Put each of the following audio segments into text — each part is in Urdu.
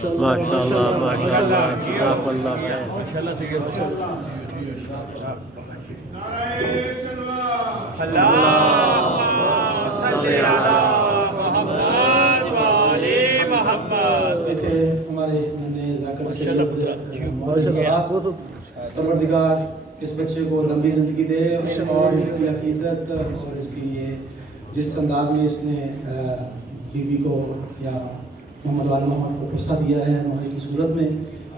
ماشاءاللہ ماشاءاللہ جزاک اللہ خیر ہمارے پروردگار اس بچے کو لمبی زندگی دے اور اس کی عقیدت اور اس کی یہ جس انداز میں اس نے بیوی کو یا محمد وال محمد کو پرسہ دیا ہے ہمارے کی صورت میں،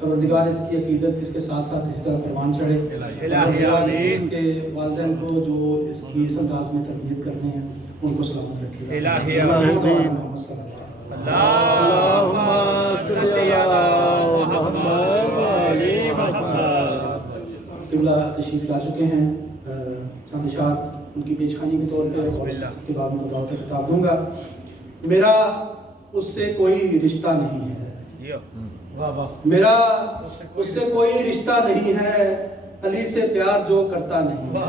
پروردگار اس کی عقیدت اس کے ساتھ ساتھ اس طرح پروان چڑھے، پروردگار اس کے والدین کو جو اس کی اس انداز میں تربیت کرنے ہیں ان کو سلامت رکھے۔ اللہم صلی علی محمد وعلی محمد۔ قبلہ تشریف لا چکے ہیں، چند اشعار ان کی پیشخانی کے طور پہ اور اس کے بعد میں دعوت خطاب دوں گا۔ میرا اس سے کوئی رشتہ نہیں ہے، میرا اس سے کوئی رشتہ نہیں ہے، علی سے پیار جو کرتا نہیں ہے،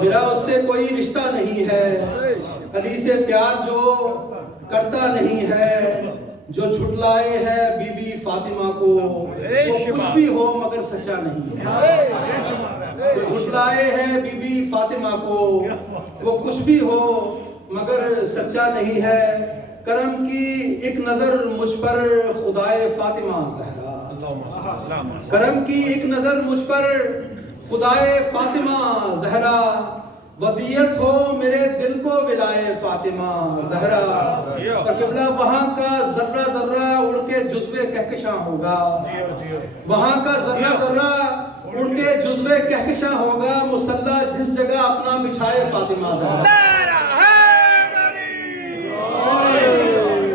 میرا اس سے کوئی رشتہ نہیں ہے، علی سے پیار جو کرتا نہیں ہے، جو جھٹلائے ہے بی بی فاطمہ کو وہ کچھ بھی ہو مگر سچا نہیں ہے، جو جھٹلائے ہے بی بی فاطمہ کو وہ کچھ بھی ہو مگر سچا نہیں ہے، کرم کی ایک نظر مجھ پر خدائے فاطمہ زہرا، کرم کی ایک نظر مجھ پر خدائے فاطمہ زہرا، ودیت ہو میرے دل کو ولائے فاطمہ زہرا، اور قبلہ وہاں کا ذرہ ذرہ اڑ کے جزوے کہکشاں ہوگا، وہاں کا ذرہ ذرہ اڑ کے جزوے کہکشاں ہوگا، مصلی جس جگہ اپنا بچھائے فاطمہ زہرا،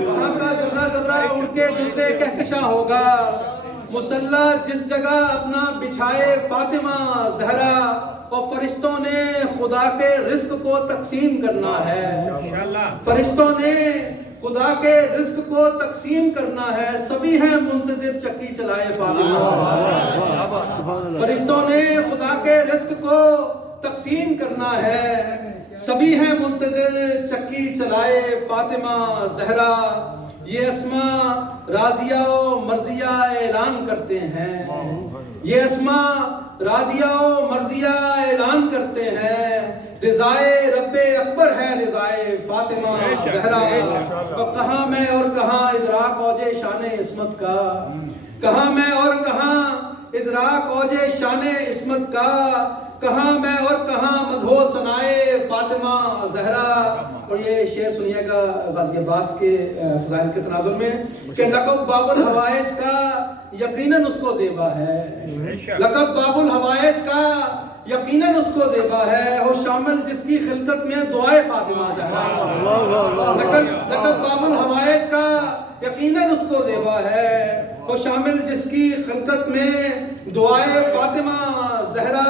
وہاں کا ذرہ ذرہ اڑ کے جزوے کہکشاں ہوگا، مصلی جس جگہ اپنا بچھائے فاطمہ زہرا، اور فرشتوں نے خدا کے رزق کو تقسیم کرنا ہے، فرشتوں نے خدا کے رزق کو تقسیم کرنا ہے، سبھی ہیں منتظر چکی چلائے فاطمہ، فرشتوں نے خدا کے رزق کو تقسیم کرنا ہے، سبھی ہیں منتظر چکی چلائے فاطمہ زہرا، یہ اسماء راضیہ و مرضیہ اعلان کرتے ہیں، یہ اسماء راضیہ و مرضیہ اعلان کرتے ہیں، رضائے رب اکبر ہے رضائے فاطمہ زہرا، اور کہاں میں اور کہاں ادراک اوج شان عصمت کا، کہاں میں اور کہاں ادراک اوج شان عصمت کا، کہاں میں اور کہاں مدحو ثنائے فاطمہ زہرا۔ اور یہ شعر سنیے گا غازی عباس کے فضائل کے تناظر میں کہ لقب باب الحوائج کا یقیناً اس کو زیبا ہے، لقب باب الحوائج کا یقیناً اس کو زیبا ہے، ہو شامل جس کی خلقت میں دعائے فاطمہ زہرا، لقب باب الحوائج کا یقیناً اس کو زیبا ہے، ہو شامل جس کی خلقت میں دعائے فاطمہ زہرا،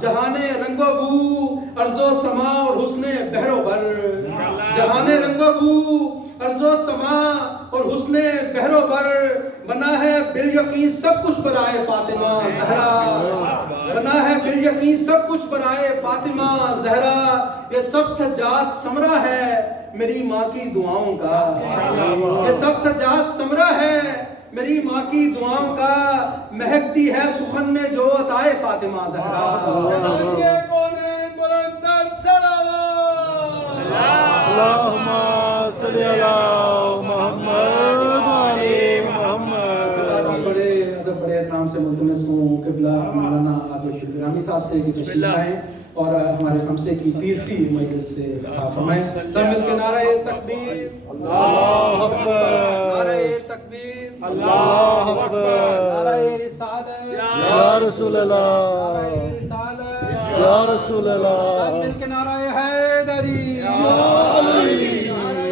جہان رنگ و بو ارض و سما اور حسن بحر و بر، جہان رنگ و بو ارض و سما اور حسن بحر و بر، بنا ہے بالیقین سب کچھ برائے فاطمہ زہرا، بنا ہے بالیقین سب کچھ برائے فاطمہ زہرا، یہ سب سجاد ثمرہ ہے میری ماں کی دعاؤں کا، یہ سب سجاد ثمرہ ہے میری ماں کی دعاؤں کا، مہکتی ہے سخن میں جو عطائے فاطمہ زہرا، اللہم صلی علی محمد وعلی محمد۔ بڑے ادب بڑے احترام سے ملتمس ہوں قبلہ مولانا عابد گرامی صاحب سے کہ تشریف لائیں اور ہمارے خمسے کی تیسری مجلس سے خطاب فرمائیں۔ سب مل کے نعرہ تکبیر، اللہ اکبر، نعرہ تکبیر، اللہ اکبر، نعرہ رسالت، یا رسول اللہ، نعرہ رسالت، یا رسول سب اللہ، مل کے نعرہ حیدری، یا علی، نعرہ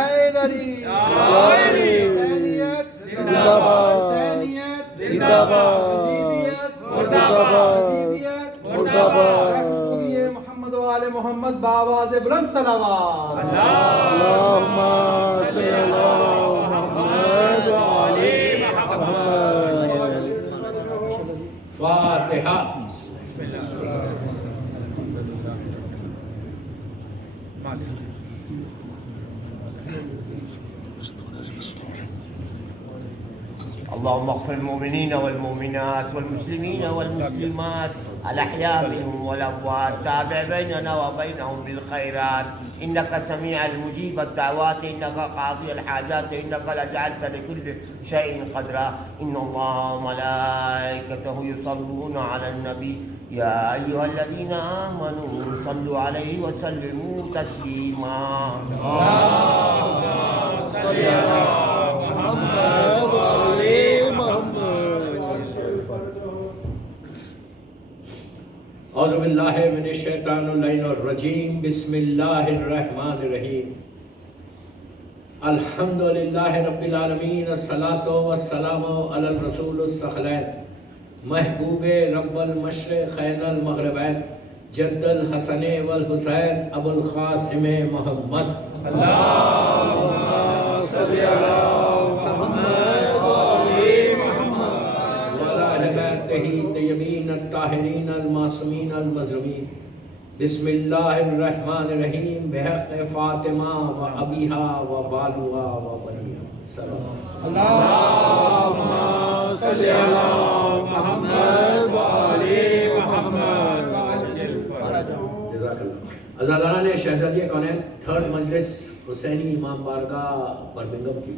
حیدری، یا علی، حسینیت زندہ باد، حسینیت زندہ باد، یزیدیت مردہ باد، یزیدیت مردہ باد، محمد و آل محمد بآواز بلند صلوات۔ اللہم صلی علی محمد وعلی محمد۔ فاتحہ۔ اللهم اغفر المؤمنين والمؤمنات والمسلمين والمسلمات الأحياء منهم والأموات، تابع بيننا وبينهم بالخيرات، إنك سميع المجيب الدعوات، إنك قاضي الحاجات، إنك لجعلت لكل شيء قدرا. إن الله وملائكته يصلون على النبي يا أيها الذين آمنوا صلوا عليه وسلموا تسليما. اعوذ باللہ من الشیطان اللعین الرجیم، بسم اللہ الرحمن الرحیم، الحمدللہ رب العالمین، الصلاۃ والسلام علی الرسول الثقلین، محبوب رب المشرقین المغربین، جد الحسن والحسین ابو القاسم محمد، اللهم صل على محمد وعلى محمد وعلی اہل بیتہ الطیبین الطاہرین المعصومین المظلومین. بسم اللہ الرحمن الرحیم، بحق فاطمہ و ابیہا و بالوہا و بنیہا. سلام. اللهم صل على محمد وعلى محمد. جزاک اللہ. عزاداران شہزادی کونین، تھرڈ مجلس حسینی امام بارگاہ برمنگم کی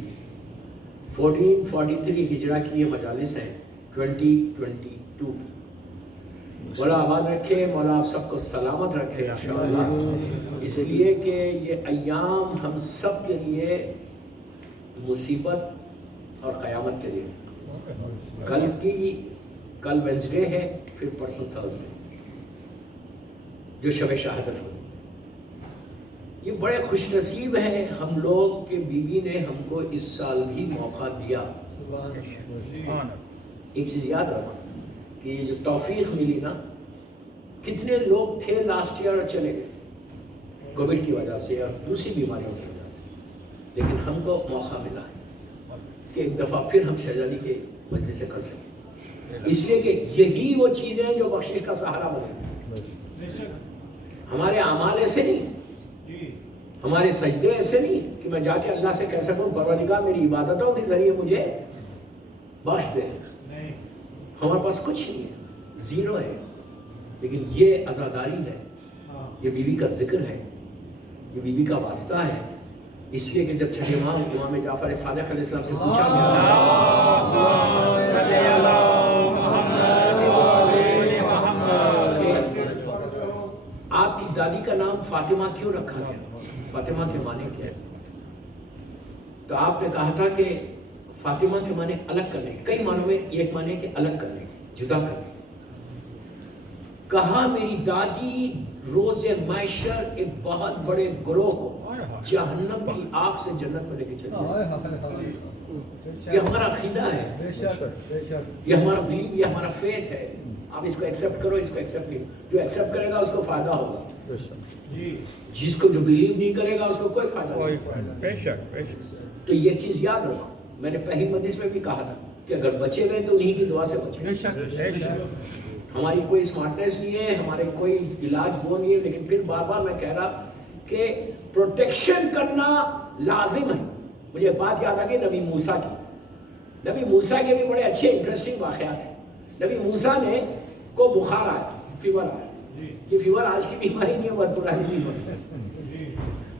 1443 ہجرہ کی یہ مجالس ہیں 2022 کی. مولا آباد رکھے، مولا آپ سب کو سلامت رکھے انشاءاللہ. اس لیے کہ یہ ایام ہم سب کے لیے مصیبت اور قیامت کے لیے. کل وینسڈے ہے، پھر پرسوں تھرسڈے جو شب شہادت ہوگی. یہ بڑے خوش نصیب ہیں ہم لوگ کہ بیوی نے ہم کو اس سال بھی موقع دیا. ایک چیز یاد رکھو کہ یہ جو توفیق ملی نا، کتنے لوگ تھے لاسٹ ایئر چلے گئے کووڈ کی وجہ سے اور دوسری بیماریوں کی وجہ سے، لیکن ہم کو موقع ملا ہے کہ ایک دفعہ پھر ہم شہزادی کے مجلس سے کر سکیں. اس لیے کہ یہی وہ چیزیں ہیں جو بخشش کا سہارا بنے. ہمارے اعمال ایسے نہیں، ہمارے سجدے ایسے نہیں کہ میں جا کے اللہ سے کہہ سکوں پروردگار میری عبادتوں کے ذریعے مجھے بخش دے. ہمارے پاس کچھ نہیں ہے، زیرو ہے. لیکن یہ عزاداری ہے، یہ بیوی کا ذکر ہے، یہ بیوی کا واسطہ ہے. اس لیے کہ جب چھٹے امام جعفر صادق علیہ السلام سے پوچھا آپ کی دادی کا نام فاطمہ کیوں رکھا گیا، فاطمہ کے معنی کیا ہے؟ تو آپ نے کہا تھا کہ فاطمہ کے معنی الگ کرنے کے، کئی معنوں میں ایک معنی کہ الگ کرنے کے، جدا کرنے کے. کہا میری دادی روز محشر ایک بہت بڑے گروہ کو جہنم کی آگ سے جنت میں لے کے چلی جائے. یہ ہمارا عقیدہ ہے، یہ ہمارا بلیف، یہ ہمارا فیتھ ہے. آپ اس کو ایکسپٹ کرو، اس کو ایکسپٹ نہیں. جو ایکسپٹ کرے گا اس کو فائدہ ہوگا، جس کو جو بلیو نہیں کرے گا اس کو کوئی فائدہ نہیں. تو یہ چیز یاد رکھو. میں نے پہلی مجلس میں بھی کہا تھا کہ اگر بچے ہوئے تو انہیں کی دعا سے بچے. ہماری کوئی اسمارٹنیس نہیں ہے، ہمارے کوئی علاج وہ نہیں ہے، لیکن پھر بار بار میں کہہ رہا کہ پروٹیکشن کرنا لازم ہے. مجھے ایک بات یاد آ گئی نبی موسیٰ کی. نبی موسیٰ کے بھی بڑے اچھے انٹرسٹنگ واقعات ہیں. نبی موسیٰ نے کو بخار آیا، فیور آیا. یہ فیور آج کی بیماری نہیں ہے، بہت پرانی بیماری.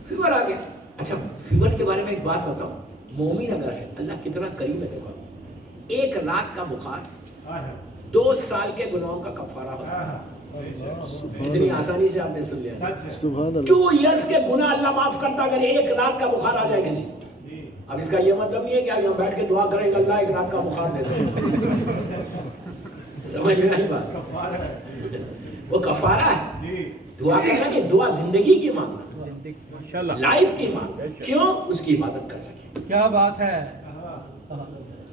فیور آ گیا. اچھا فیور کے بارے میں ایک بات بتاؤ. مومن اگر ہے، اللہ کتنا کریم ہے. دیکھو 1 رات کا بخار 2 سال کے گناہوں کا کفارہ ہوتا. اتنی آسانی سے آپ نے سن لیا. 2 ایئرس کے گناہ اللہ معاف کرتا اگر 1 رات کا بخار آ جائے کسی. اب اس کا یہ مطلب نہیں ہے کہ یہاں بیٹھ کے دعا کریں کہ اللہ 1 رات کا بخار دے دے. سمجھ میں نہیں بات؟ وہ کفارہ ہے. دعا کر سکے، دعا زندگی کی مانگنا، لائف کی مانگنا. کیوں؟ اس کی عبادت کر سکے. کیا بات ہے،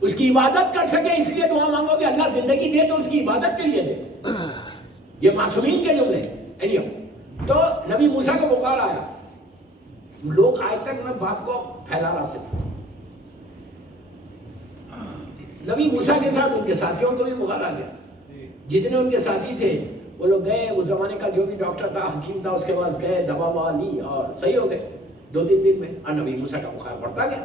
اس کی عبادت کر سکے اس لیے دعا مانگو کہ اللہ زندگی دے تو اس کی عبادت کے لیے دے. یہ معصومین کے جملے ہیں. تو نبی موسیٰ کو بخار آیا. لوگ آج تک میں بات کو پھیلا رہا سکتا. نبی موسیٰ کے ساتھ ان کے ساتھیوں کو بھی بخار آ گیا. جتنے ان کے ساتھی تھے وہ لوگ گئے، اس زمانے کا جو بھی ڈاکٹر تھا، حکیم تھا، اس کے پاس گئے، دوا لی اور صحیح ہو گئے 2-3 دن میں. اور نبی موسیٰ کا بخار بڑھتا گیا.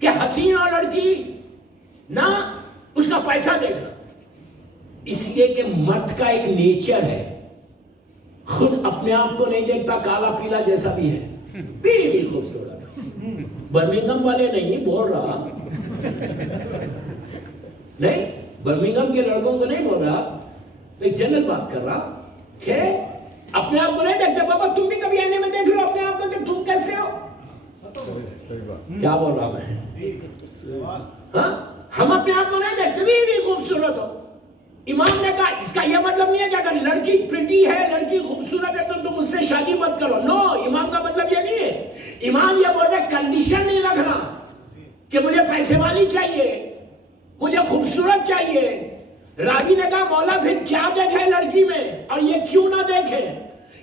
کہ حسین اور لڑکی نہ اس کا پیسہ دیکھنا، اس لیے کہ مرد کا ایک نیچر ہے، خود اپنے آپ کو نہیں دیکھتا، کالا پیلا جیسا بھی ہے، بھی خوبصورت، برمنگھم والے نہیں بول رہا، نہیں برمنگھم کے لڑکوں کو نہیں بول رہا، ایک جنرل بات کر رہا کہ اپنے آپ کو نہیں دیکھتے، بابا تم بھی کبھی آنے میں دیکھ لو اپنے آپ کو کہ تم کیسے ہو، کیا بول رہا میں، ہاں ہم اپنے آپ کو نہیں دیکھتے، بھی خوبصورت ہو. امام نے کہا اس کا یہ مطلب نہیں ہے کہ اگر لڑکی پریٹی ہے، لڑکی خوبصورت ہے تو تم اس سے شادی مت کرو، نو، امام کا مطلب یہ نہیں ہے. امام یہ بول رہے کنڈیشن نہیں رکھنا کہ مجھے پیسے والی چاہیے، مجھے خوبصورت چاہیے. راوی نے کہا مولا پھر کیا دیکھے لڑکی میں اور یہ کیوں نہ دیکھے؟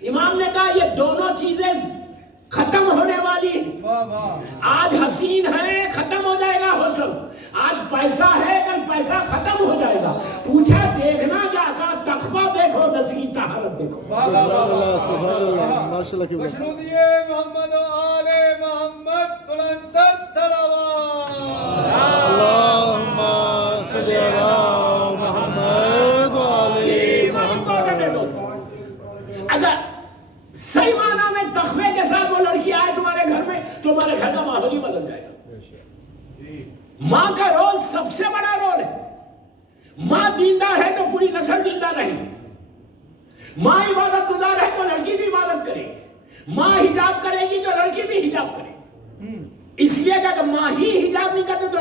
امام نے کہا یہ دونوں چیزیں ختم ہونے والی ہیں. آج حسین ہے، ختم ہو جائے گا حسن، آج پیسہ ہے، کل پیسہ ختم ہو جائے گا. پوچھا دیکھنا کیا، کہا تقویٰ دیکھو، نسلی طہارت دیکھو. مشروطیے محمد و آل محمد بلندر صلوات. اللہم صلی علی محمد و آل محمد. اگر صحیح معنی میں تقوی کے ساتھ وہ لڑکی آئے تمہارے گھر میں تو تمہارے گھر کا ماحول ہی بدل جائے گا. ماں کا رول سب سے بڑا رول ہے. ماں دیندار ہے تو پوری نسل دیندار رہے گی. ماں عبادت گزار ہے تو لڑکی بھی عبادت کرے گی. ماں حجاب کرے گی تو لڑکی بھی حجاب کرے گی. اس لیے کہ اگر ماں ہی حجاب نہیں کرتے تو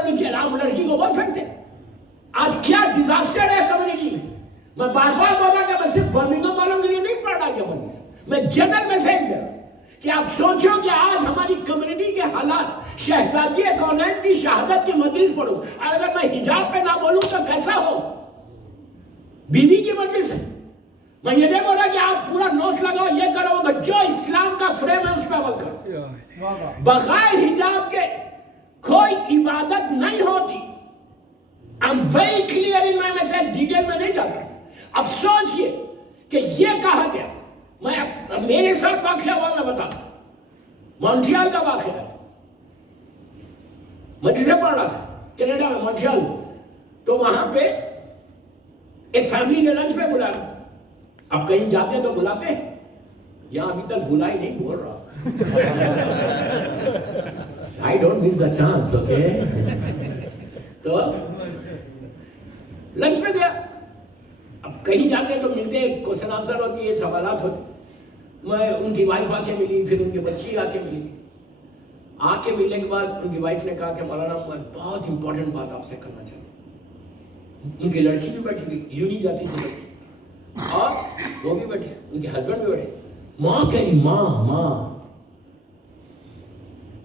لڑکی کو بول سکتے. آج کیا ڈیزاسٹر ہے کمیونٹی میں. میں بار بار بولا کہ میں صرف برمنگھم والوں کے لیے نہیں پڑھ رہا یہ مسجد، میں جنرل میسج دے رہا ہوں کہ آپ سوچو کہ آج ہماری کمیونٹی کے حالات، شہزادی کونین کی شہادت کی مجلس پڑھوں اور اگر میں حجاب پہ نہ بولوں تو کیسا ہو؟ بیوی کی مجلس ہے. میں یہ نہیں بول رہا کہ آپ پورا نوٹس لگاؤ، یہ کرو، جو اسلام کا فریم ہے اس پہ عمل کرو. بغیر حجاب کے کوئی عبادت نہیں ہوتی. I'm very clear in my message، detail میں نہیں جاتا. افسوس یہ کہ یہ کہا گیا، میں میرے ساتھ واقعہ ہوا میں بتاتا ہوں. مونٹریال کا واقعہ ہے. میں جسے پڑھ رہا تھا کینیڈا میں، مونٹریال، تو وہاں پہ ایک فیملی نے لنچ پہ بلایا. اب کہیں جاتے ہیں تو بلاتے ہیں، یہاں ابھی تک بلا ہی نہیں، بول رہا I don't miss the chance, okay؟ تو لنچ پہ گیا. اب کہیں جاتے ہیں تو ملتے ہیں، کوشچن آنسر ہوتی ہے، سوالات ہوتے. میں ان کی وائف آ کے ملی، پھر ان کی بچی آ کے ملی. آ کے ملنے کے بعد ان کی وائف نے کہا کہ مولانا میں بہت امپورٹنٹ بات آپ سے کرنا چاہتا ہوں. ان کی لڑکی بھی بیٹھی ہوئی، یوں نہیں جاتی تھی لڑکی، اور وہ بھی بیٹھے، ان کے ہسبینڈ بھی بیٹھے. ماں کہی ماں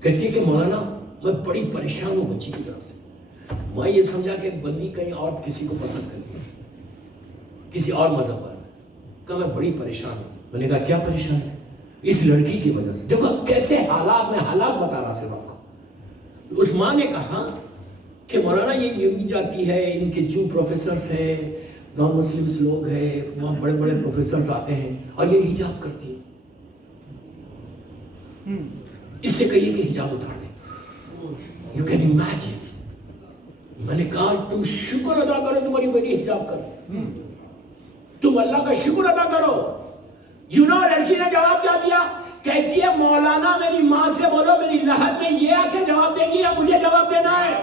کہتی ہے کہ مولانا میں بڑی پریشان ہوں بچی کی طرف سے. میں یہ سمجھا کہ بندی کہیں اور کسی کو پسند کرتی ہے، کسی اور مذہب پر. کہا میں بڑی پریشان ہوں. میں نے کہا کیا پریشان ہے؟ اس لڑکی کی وجہ سے. دیکھو کیسے حالات میں حالات بتا رہا صرف آپ کو. اس ماں نے کہا کہ مولانا یہ یوں جاتی ہے، ان کے جو پروفیسرز ہیں، نان مسلمس لوگ ہیں، وہاں بڑے بڑے پروفیسرز آتے ہیں اور یہ حجاب کرتی ہے. اس سے کہیے کہ حجاب اتار دیں. You can imagine. میں نے کہا تم شکر ادا کرو تمہاری بیٹی حجاب کرو، تم اللہ کا شکر ادا کرو. یو نو لڑکی نے جواب کیا دیا؟ کہتی ہے مولانا میری ماں سے بولو میری لہر میں یہ آ کے جواب دے گی یا مجھے جواب دینا ہے؟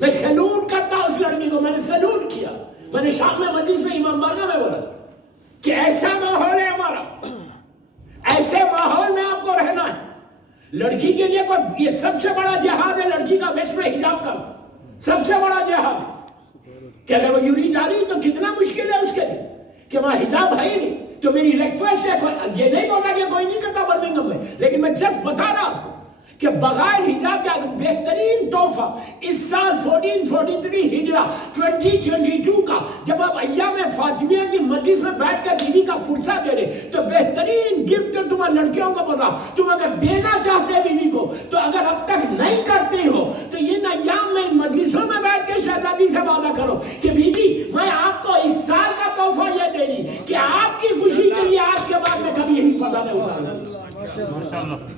میں سلوٹ کرتا اس لڑکی کو، میں نے سلوٹ کیا. میں نے شام میں مجلس میں امام بارگاہ میں بولا کہ ایسا ماحول ہے ہمارا، ایسے ماحول میں آپ کو رہنا ہے. لڑکی کے لیے یہ سب سے بڑا جہاد ہے، لڑکی کا ویسٹ میں حجاب کا سب سے بڑا جہاد ہے. کہ اگر وہ یوں نہیں جا رہی تو کتنا مشکل ہے اس کے لیے کہ وہاں حجاب ہے ہی نہیں. تو میری ریکویسٹ ہے، یہ نہیں بولا کہ کوئی نہیں کرتا برمنگھم میں، لیکن میں جسٹ بتا رہا آپ کو کہ بغیر حجاب کا بہترین تحفہ اس سال 1443 ہجرہ 2022 کا جب آپ ایام فاطمیہ کی مجلس میں بیٹھ کر بیوی کا پرسہ دے رہے تو بہترین گفٹ تم لڑکیوں کو بول رہا تم اگر دینا چاہتے ہیں بیوی کو تو اگر اب تک نہیں کرتے ہو تو یہ ایام میں ان مجلسوں میں بیٹھ کے شہزادی سے وعدہ کرو کہ بیوی میں آپ کو اس سال کا تحفہ یہ دے رہی کہ آپ کی خوشی کے لیے آج کے بعد میں کبھی یہی پردہ نہیں اتاروں گا.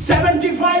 75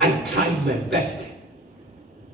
I tried my best.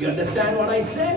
You understand what I said?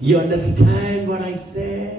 You understand what I said?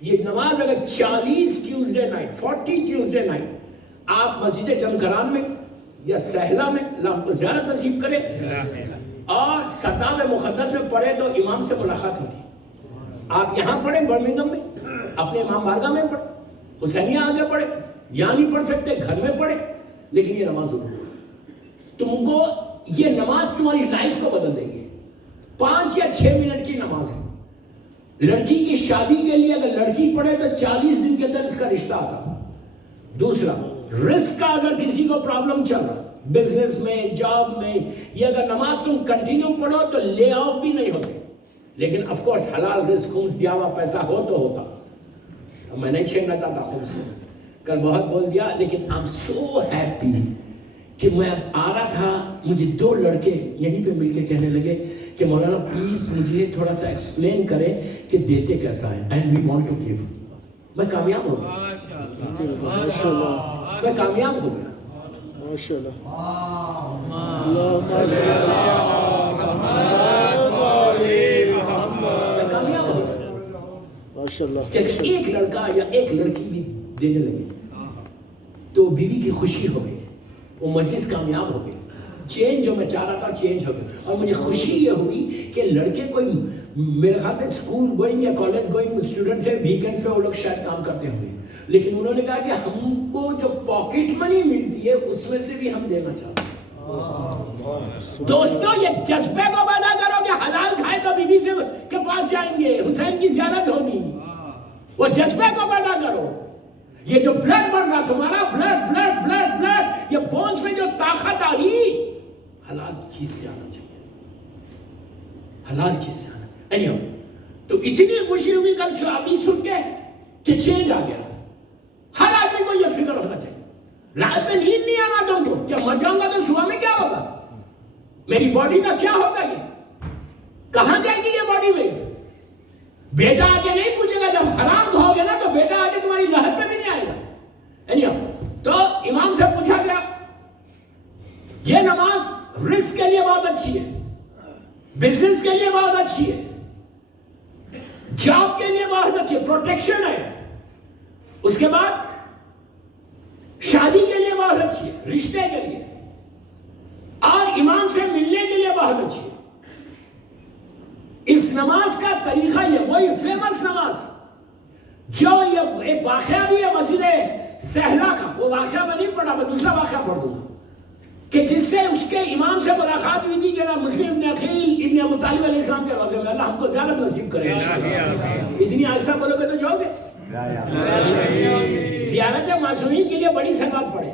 یہ نماز اگر 40 ٹیوزڈے نائٹ 40 ٹیوزڈے نائٹ آپ مسجد جمکران میں یا سہلا میں اللہ ہم کو زیارت نصیب کرے اور صداب مقدس میں پڑھے تو امام سے ملاقات ہوگی. آپ یہاں پڑھیں برمنگھم میں اپنے امام بارگاہ میں پڑھیں, حسینیہ آگے پڑھیں, یہاں نہیں پڑھ سکتے گھر میں پڑھیں, لیکن یہ نماز ضرور تم کو, یہ نماز تمہاری لائف کو بدل دے گی. 5 یا 6 منٹ کی نماز ہے. لڑکی کی شادی کے لیے اگر لڑکی پڑھے تو 40 دن کے اندر اس کا رشتہ آتا. دوسرا رزق کا اگر کسی کو پرابلم چل رہا بزنس میں جاب میں, یہ اگر نماز تم کنٹینیو پڑھو تو لے آؤٹ بھی نہیں ہوتے, لیکن آف کورس حلال رزق خمس دیا ہوا پیسہ ہو تو ہوتا. میں نہیں چھیڑنا چاہتا خمس کو, کل بہت بول دیا, لیکن آئی ایم سو ہیپی کہ میں آ رہا تھا, مجھے 2 لڑکے یہیں پہ مل کے کہنے لگے کہ مولانا پلیز مجھے تھوڑا سا ایکسپلین کریں کہ دیتے کیسا ہے, and we want to give. میں کامیاب ہو گیا, میں کامیاب ہو گیا. ماشاءاللہ. اللہم صل علی محمد وعلی محمد. میں کامیاب ہو گیا ماشاءاللہ. کہ اگر ایک لڑکا یا ایک لڑکی بھی دینے لگے تو بیوی کی خوشی ہو گئی, وہ مجلس کامیاب ہو گئی. چینج جو میں چاہ رہا تھا چینج ہو گیا. اور مجھے خوشی یہ ہوئی کہ لڑکے کوئی میرے خیال سے اسکول گوئنگ یا کالج گوئنگ اسٹوڈنٹس ہیں, ویکینڈس پہ وہ لوگ شاید کام کرتے ہوں گے, لیکن انہوں نے کہا کہ ہم کو جو پاکٹ منی ملتی ہے اس میں سے بھی ہم دینا چاہتے ہیں. دوستو یہ جذبے کو پیدا کرو کہ حلال کھائے تو بیوی سے کے پاس جائیں گے, حسین کی زیارت ہوگی. وہ جذبے کو پیدا کرو. یہ جو بلڈ بڑھ رہا تمہارا بلڈ بلڈ بلڈ بلڈ, یہ بونز میں جو طاقت آ رہی حلال چیز سے آنا چاہیے, حلال چیز سے آنا. تو اتنی خوشی ہوئی کل ابھی سن کے کہ چینج آ گیا. ہر آدمی کو یہ فکر ہونا چاہیے. رات میں نیند نہیں آنا تم کو, کیا مر جاؤں گا تو صبح میں کیا ہوگا, میری باڈی کا کیا ہوگا, یہ کہاں جائے گی یہ باڈی میری. بیٹا آ کے نہیں پوچھے گا, جب حرام کھاؤ گے نا تو بیٹا آ کے تمہاری لہر میں بھی نہیں آئے گا. تو امام سے پوچھا گیا, یہ نماز رزق کے لیے بہت اچھی ہے, بزنس کے لیے بہت اچھی ہے, جاب کے لیے بہت اچھی ہے, پروٹیکشن ہے. اس کے بعد شادی کے لیے بہت اچھی ہے, رشتے کے لیے, اور امام سے ملنے کے لیے بہت اچھی ہے. اس نماز کا طریقہ یہ وہی فیمس نماز جو یہ ایک واقعہ بھی ہے مسجد سہلا کا, وہ واقعہ میں نہیں پڑھا, میں دوسرا واقعہ پڑھ دوں گا کہ جس سے اس کے امام سے ملاقات ہوئی تھی جناب مسلم ابن عقیل ابن ابو طالب علیہ السلام کے روضے میں. اللہ ہم کو زیارت نصیب کرے. اتنی آہستہ بولو گے تو جاؤ گے. زیارت معصومین کے لیے بڑی سلوات پڑھے.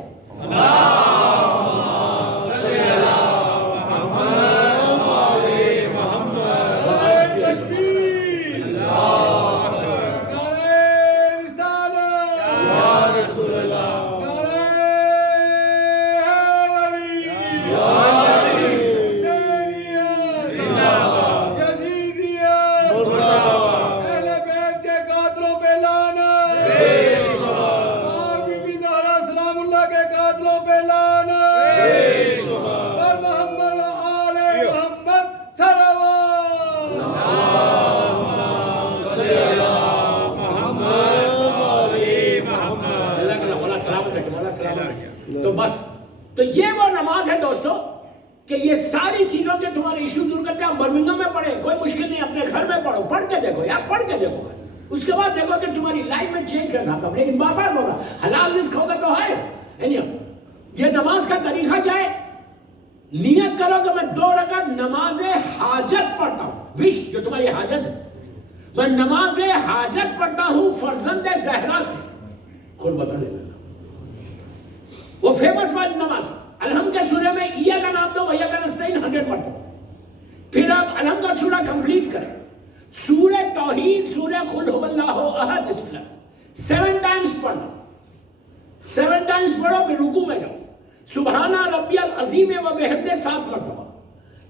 تو بس, تو یہ وہ نماز ہے دوستو کہ یہ ساری چیزوں کے تمہارے ایشو دور کرتے ہیں. برمنگھم میں پڑھے, کوئی مشکل نہیں, اپنے گھر میں پڑھو, پڑھ کے دیکھو یار, پڑھ کے دیکھو, اس کے بعد دیکھو کہ تمہاری لائف میں چینج کیسا آتا. لیکن بار بار بولا حلال رزق ہوگا تو ہے. یہ نماز کا طریقہ کیا ہے, نیت کرو کہ میں 2 رکعت نماز حاجت پڑھتا ہوں, وش جو تمہاری حاجت ہے, میں نماز حاجت پڑھتا ہوں فرزند زہرا سے, خود بتا لینا. وہ فیمس والی نماز الحمد کے سورہ میں ایہ کا نام دو ویہ کا نستعین 100 مرتبہ. پھر آپ الحمد کا سورہ کمپلیٹ کریں, سورہ توحید, سورہ قل هو اللہ احد, بسم اللہ 7 ٹائمز پڑھنا, 7 ٹائمز پڑھو, پھر رکوع میں جاؤ, سبحان ربی العظیم و بحمدہ 7 مرتبہ,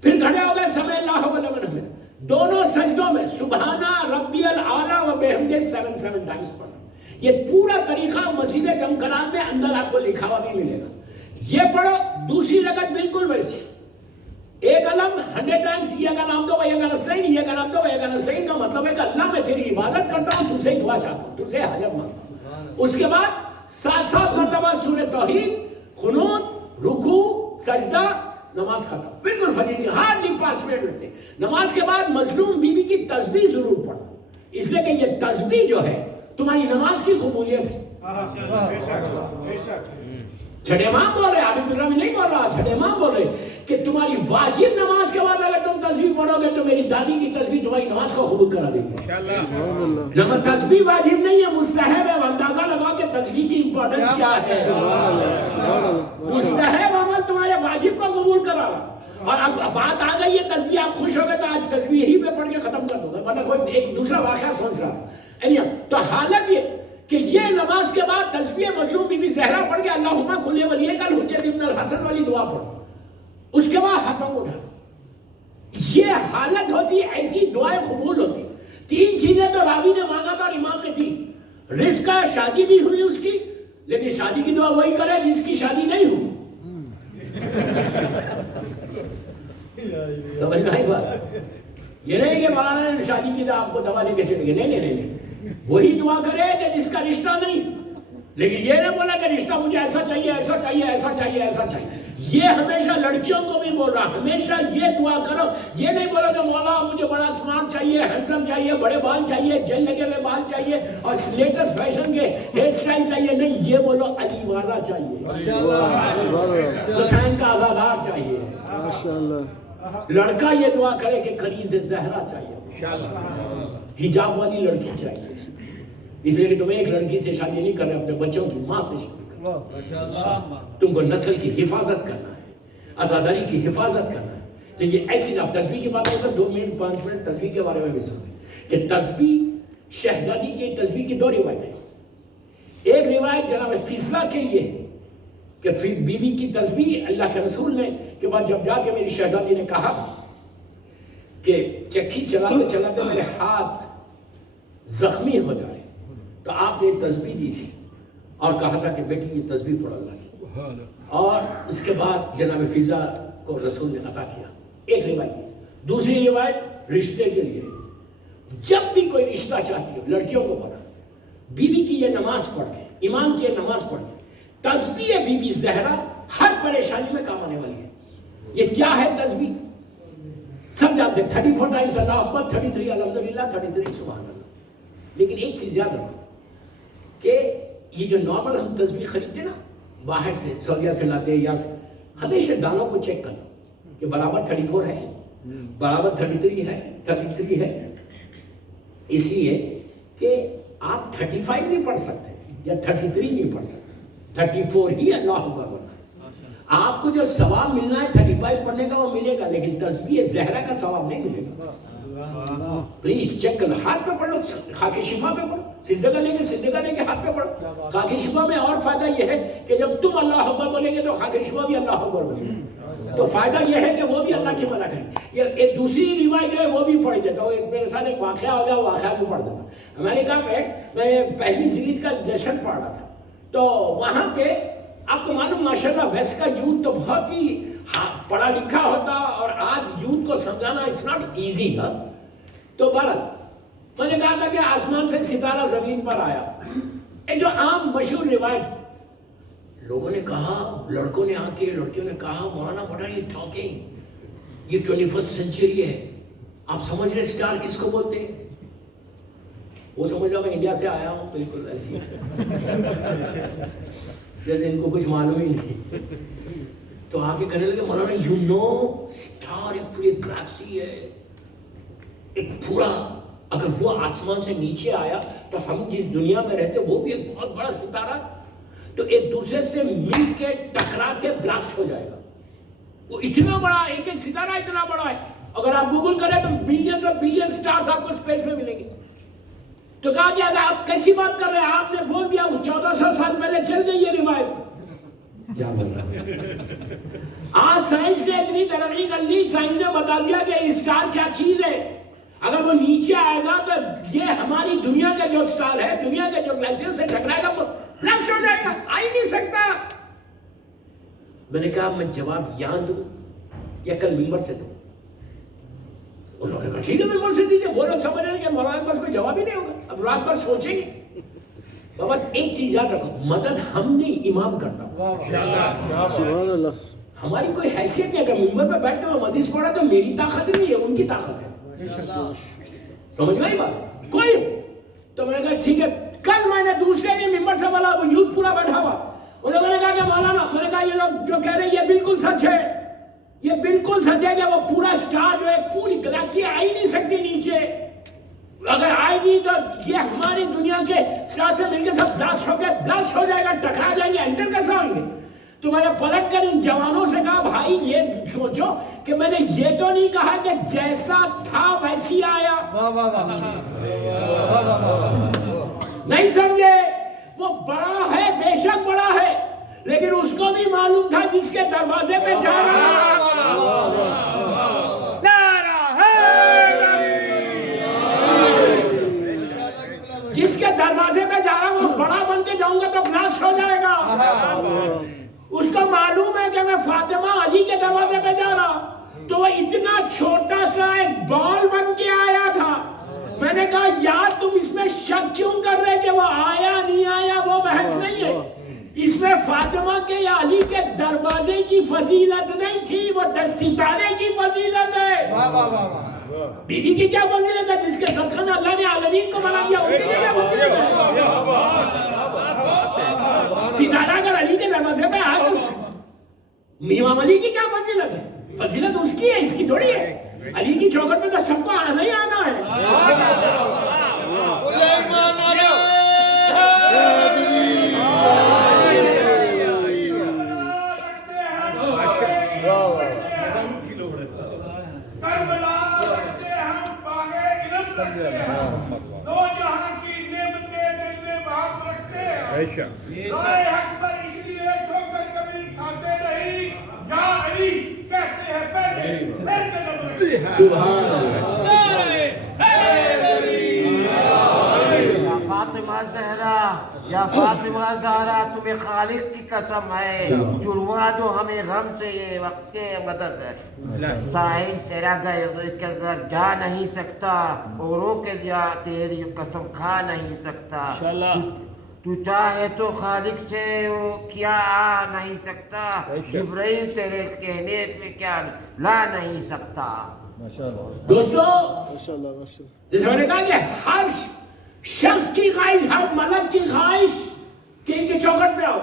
پھر کھڑے ہو گئے سمع اللہ لمن حمدہ, دونوں سجدوں میں سبحان ربی الاعلی و بحمدہ 7 ٹائمز پڑھنا. یہ پورا طریقہ مسجد جمکران میں اندر آپ کو لکھا ہوا بھی ملے گا. یہ پڑھو. دوسری رکعت بالکل ویسی, ایک اللہ جب 100 ٹائمز یہ کا نام دو یہ کا نستعین یہ کا نام دو یہ کا نستعین کا مطلب ہے کہ اللہ میں تیری عبادت کرتا ہوں، تجھ سے دعا چاہتا ہوں، تجھ سے حاجت مانگتا ہوں. اس کے بعد 7 مرتبہ سورہ توحید، قنوت، رکوع، سجدہ، نماز ختم. بالکل فجر کی ہارڈلی 5 منٹ لگتے. نماز کے بعد مظلوم بیوی کی تسبیح ضرور پڑھنا، اس لیے کہ یہ تسبیح جو ہے تمہاری نماز کی قبولیت ہے. چھٹے امام بول رہے، عابد الرحمن نہیں بول رہا، چھٹے امام بول رہے کہ تمہاری واجب نماز کے بعد اگر تم تسبیح پڑھو گے تو میری دادی کی تسبیح تمہاری نماز کو قبول کرا دے گی. لیکن تسبیح واجب نہیں ہے، مستحب ہے. اندازہ لگا کہ تسبیح کی امپورٹنس کیا ہے. مستحب عمل تمہارے واجب کو قبول کرا رہا. اور اب بات آ گئی ہے تسبیح، آپ خوش ہو گئے تو آج تسبیح ہی پہ پڑھ کے ختم کر دو گے، ورنہ کوئی ایک دوسرا واقعہ سوچ رہا. تو حالت یہ کہ یہ نماز کے بعد تسبیح مظلوم بی بی زہرا پڑھ کے اللہم کل ولیک الحجۃ ابن الحسن والی دعا پڑھو، اس کے بعد ہاتھوں کو اٹھا. یہ حالت ہوتی ہے، ایسی دعائیں قبول ہوتی. 3 چیزیں تو راوی نے مانگا تھا اور امام نے دی. رزق کا، شادی بھی ہوئی اس کی، لیکن شادی کی دعا وہی کرے جس کی شادی نہیں ہوئی. سمجھ میں آئی بات؟ یہ نہیں کہ مولانا نے شادی کی دعا آپ کو دوا دے کے چلے گئے، نہیں. وہی دعا کرے کہ جس کا رشتہ نہیں. لیکن یہ نہیں بولا کہ رشتہ مجھے ایسا چاہیے ایسا چاہیے ایسا چاہیے ایسا چاہیے. یہ ہمیشہ لڑکیوں کو بھی بول رہا، ہمیشہ یہ دعا کرو. یہ نہیں بولا کہ مولا مجھے بڑا اسمارٹ چاہیے، ہینڈسم چاہیے، بڑے بال چاہیے، جل لگے ہوئے بال چاہیے اور لیٹسٹ فیشن کے ہیئر اسٹائل چاہیے. نہیں، یہ بولو علی والا چاہیے، حسین کا آزادار چاہیے. لڑکا یہ دعا کرے کہ کنیز زہرا چاہیے، حجاب والی لڑکی چاہیے. اس لیے کہ تم ایک لڑکی سے شادی نہیں کر رہے، اپنے بچوں کی ماں سے شادی کر رہے. تم کو نسل کی حفاظت کرنا ہے، عزاداری کی حفاظت کرنا ہے. تو یہ ایسی آپ تسبیح کی بات ہوگا. 2 منٹ 5 منٹ تسبیح کے بارے میں بھی سنیں کہ تسبیح شہزادی کی تسبیح کی 2 روایتیں. ایک روایت جناب فضہ کے لیے کہ بی بی کی تسبیح اللہ کے رسول نے کہ بعد جب جا کے میری شہزادی نے کہا کہ چکی چلاتے چلاتے میرے ہاتھ زخمی ہو جائے تو آپ نے تسبیح دی تھی اور کہا تھا کہ بیٹی یہ تسبیح پڑھ اللہ کی. اور اس کے بعد جناب فضہ کو رسول نے عطا کیا. ایک روایت. دوسری روایت رشتے کے لیے، جب بھی کوئی رشتہ چاہتی ہو لڑکیوں کو بنا، بیوی کی یہ نماز پڑھ کے، امام کی یہ نماز پڑھ کے، تسبیح بی بی زہرا ہر پریشانی میں کام آنے والی ہے. یہ کیا ہے تسبیح؟ سب جانتے ہیں 34 ٹائمز اللہ اکبر، 33 الحمدللہ، 33 سبحان اللہ. لیکن ایک چیز یاد رکھو کہ یہ جو نارمل ہم تسبیح خریدتے نا باہر سے، سعودیہ سے لاتے ہیں، یا ہمیشہ دانوں کو چیک کرنا کہ برابر 34 ہے، برابر 33 ہے، 33 ہے. اس لیے کہ آپ 35 نہیں پڑھ سکتے یا 33 نہیں پڑھ سکتے، 34 ہی اللہ اکبر بنا. آپ کو جو ثواب ملنا ہے 35 پڑھنے کا وہ ملے گا، لیکن تسبیح زہرا کا ثواب نہیں ملے گا. پلیز چیک کرنا. ہاتھ پہ پڑھو، خاک شفا پہ پڑھو، سجدہ کا لے کے سجدہ کا لے کے ہاتھ پہ پڑھو. خاک شفا میں اور فائدہ یہ ہے کہ جب تم اللہ اکبر بولیں گے تو خاک شفا بھی اللہ اکبر بولیں گے. تو فائدہ یہ ہے کہ وہ بھی اللہ کی منع کریں. یہ ایک دوسری روایت ہے وہ بھی پڑھ دیتا ہوں. میرے ساتھ ایک واقعہ ہو گیا، واقعہ بھی پڑھ دیتا. امریکہ میں پہلی سیریز کا جشن پڑھ رہا تھا، تو وہاں پہ آپ کو معلوم ماشاءاللہ ویسٹ کا یوتھ تو بہت ہی پڑھا لکھا ہوتا، اور آج یوتھ کو سمجھانا اٹس ناٹ ایزی. تو بہرحال میں نے کہا تھا کہ آسمان سے ستارہ زمین پر آیا، ایک جو عام مشہور روایت. لوگوں نے کہا، لڑکوں نے آ کے لڑکیوں نے کہا مولانا what are you talking؟ یہ 21st سینچری ہے، آپ سمجھ رہے اسٹار کس کو بولتے ہیں؟ وہ سمجھ رہا میں انڈیا سے آیا ہوں، بالکل ایسی جیسے ان کو کچھ معلوم ہی نہیں. تو آ کے کہنے لگے مولانا یو نو اسٹار ایک پوری گلیکسی ہے، ایک پورا، اگر وہ آسمان سے نیچے آیا تو ہم جس دنیا میں رہتے وہ بھی ایک بہت بڑا ستارہ، تو ایک دوسرے سے مل کے ٹکرا کے بلاسٹ ہو جائے گا. وہ اتنا بڑا ایک ایک ستارہ اتنا بڑا ہے، اگر آپ گوگل کریں تو بلین اور بلین سٹارز آپ کو اسپیس میں ملیں گے. تو کہا کہ اگر آپ کیسی بات کر رہے ہیں، آپ نے بول دیا 1400 سال پہلے چل گئی یہ روایت. کیا بول رہا؟ آج سائنس نے اتنی ترقی کر لی، سائنس نے بتا دیا کہ اسٹار کیا چیز ہے. اگر وہ نیچے آئے گا تو یہ ہماری دنیا کا جو اسٹار ہے، دنیا کے جو گلیشیر سے ٹکرائے گا وہ بلاسٹ ہو جائے گا، آ ہی نہیں سکتا. میں نے کہا میں جواب یہاں دوں یا کل ممبر سے دوں؟ تو ٹھیک ہے ممبر سے دیجیے. وہ لوگ سمجھ رہے ہیں کہ مولانا کے پاس کوئی جواب ہی نہیں ہوگا. اب رات بھر سوچیں گے. بابا ایک چیز یاد رکھو, مدد ہم نہیں امام کرتا. سبحان اللہ. ہماری کوئی حیثیت نہیں. اگر ممبر پہ بیٹھ کر میں حدیث پڑھا تو میری طاقت نہیں ہے, ان کی طاقت ہے. سمجھ میں آئی بات؟ کوئی تو میں نے کہا ٹھیک ہے. کل میں نے دوسرے دن ممبر سے بولا, وہ یوتھ پورا بیٹھا ہوا, ان لوگوں نے کہا کہ مولانا, میں نے کہا یہ لوگ جو کہہ رہے ہیں یہ بالکل سچ ہے, یہ بالکل سچ ہے کہ وہ پورا اسٹار جو ہے پوری گلیکسی آ ہی نہیں سکتی نیچے. اگر آئے گی تو یہ ہماری دنیا کے اسٹار سے مل کے سب بلاسٹ ہو جائے گا, ٹکرا جائیں گے, انٹر کیسا ہوں گے. تو میں نے پلٹ کر ان جوانوں سے کہا بھائی یہ سوچو کہ میں نے یہ تو نہیں کہا کہ جیسا تھا ویسی آیا. نہیں سمجھے, وہ بڑا ہے, بے شک بڑا ہے, لیکن اس کو بھی معلوم تھا جس کے دروازے پہ جا رہا. جس کے دروازے پہ جا رہا وہ بڑا بن کے جاؤں گا تو بلاسٹ ہو جائے گا. اس کو معلوم ہے کہ میں فاطمہ علی کے دروازے پہ جا رہا, تو وہ اتنا چھوٹا سا ایک بال بن کے آیا تھا. میں نے کہا یار تم اس میں شک کیوں کر رہے کہ وہ آیا نہیں آیا, وہ بحث نہیں ہے. اس میں فاطمہ کے یا علی کے دروازے کی فضیلت نہیں تھی, وہ ستارے کی فضیلت ہے. بی بی کی کیا فضیلت ہے؟ جس کے صدقہ میں اللہ نے عالمین کو بنا دیا, ان کی کیا فضیلت ہے؟ ستارہ اگر علی کے دروازے پہ آئے تو امام علی کی کیا فضیلت ہے؟ فضیلت اس کی ہے, اس کی تھوڑی ہے. علی کی چوکھٹ میں تو سب کو آنا ہی آنا ہے. دو جہاں کی نعمتیں دل میں بھاگ رکھتے ہیں. رائے حق پر اس لیے ٹھوکر کبھی کھاتے نہیں, یا علی کہتے ہیں پہلے پھر قدم رکھتے ہیں. سبحان اللہ. یا فاطمہ زہرا, یا فاطمہ زہرا, تمہیں خالق کی قسم ہے, جڑوا دو ہمیں غم سے یہ وقت کے مدد ہے. ساحل تیرا گھر جا نہیں سکتا, اوروں کے جا تیری قسم کھا نہیں سکتا. تو چاہے تو خالق سے وہ کیا آ نہیں سکتا, جبرائیل تیرے کہنے پہ کیا لا نہیں سکتا. دوستو, ماشاءاللہ ماشاءاللہ. جیسے میں نے کہا کہ ہر شخص کی خواہش, ہر ملک کی خواہش کہ ان کی چوکٹ پہ آؤ.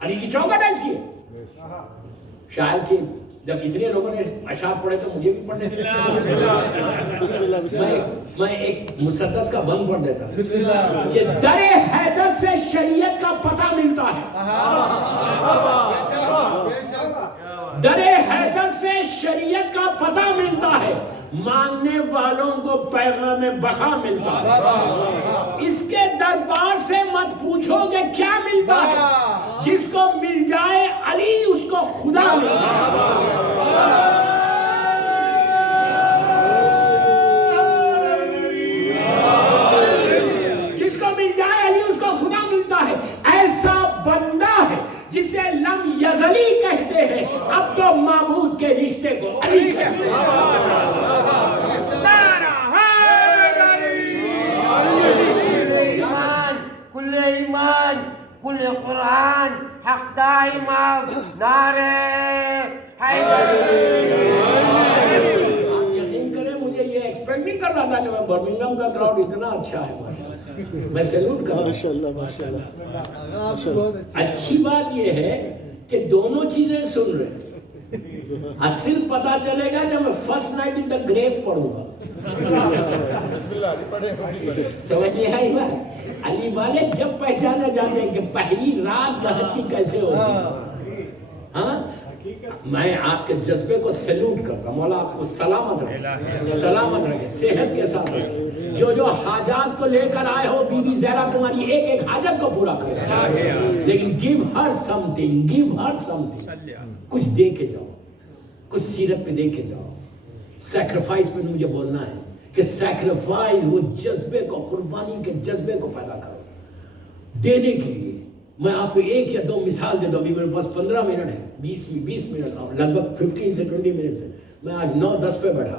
علی کی چوکٹ ایسی ہے. شاید کہ جب اتنے لوگوں نے اشعار پڑھے تو مجھے بھی پڑھنے دے. بسم اللہ بسم اللہ. میں ایک مسدس کا بند پڑھ دیتا ہوں کہ در حیدر سے شریعت کا پتہ ملتا ہے. در حیدر سے شریعت کا پتہ ملتا ہے, ماننے والوں کو پیغام بقا ملتا ہے. اس کے دربار سے مت پوچھو کہ کیا ملتا ہے, جس کو مل جائے علی اس کو خدا ملتا ہے. جس کو مل جائے علی اس کو خدا ملتا ہے. ایسا بندہ ہے جسے لم یزلی کہتے ہیں, اب تو معبود کے رشتے کو علی کہتے ہیں. کل ایمان, کل قرآن, حق امام, نعرہ حیدری. آپ یقین کریں مجھے یہ ایکسپیکٹ نہیں کر رہا تھا کہ میں برمنگھم کا کراؤڈ اتنا اچھا ہے. میں سیلوٹ کر رہا ہوں. ماشاءاللہ ماشاءاللہ. اچھی بات یہ ہے کہ دونوں چیزیں سن رہے ہیں. اصل پتا چلے گا جب میں فرسٹ نائٹ ان دا گریو پڑھوں گا. سمجھ نہیں آئی بات؟ علی والے جب پہچانا جاتے ہیں کہ پہلی رات بہت کی کیسے ہوتی. ہاں, میں آپ کے جذبے کو سیلوٹ کرتا ہوں. مولا آپ کو سلامت رکھے, سلامت رکھے, صحت کے ساتھ رکھے. جو حاجات کو لے کر آئے ہو, بی بی زہرا تمہاری ایک ایک حاجت کو پورا کرے, لیکن گیو ہر سم تھنگ, گیو ہر سم تھنگ. کچھ دے کے جاؤ, کچھ سیرت پہ دے کے جاؤ. سیکریفائس پہ مجھے بولنا ہے کہ سیکریفائس وہ جذبے کو, قربانی کے جذبے کو پیدا کرو دینے کے لیے. میں آپ کو ایک یا دو مثال دے دوں. ابھی میرے پاس 15 منٹ ہے, 20 منٹ, لگ بھگ 15 سے 20 منٹ سے. میں آج 9-10 پہ بیٹھا,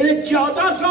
1400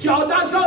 1400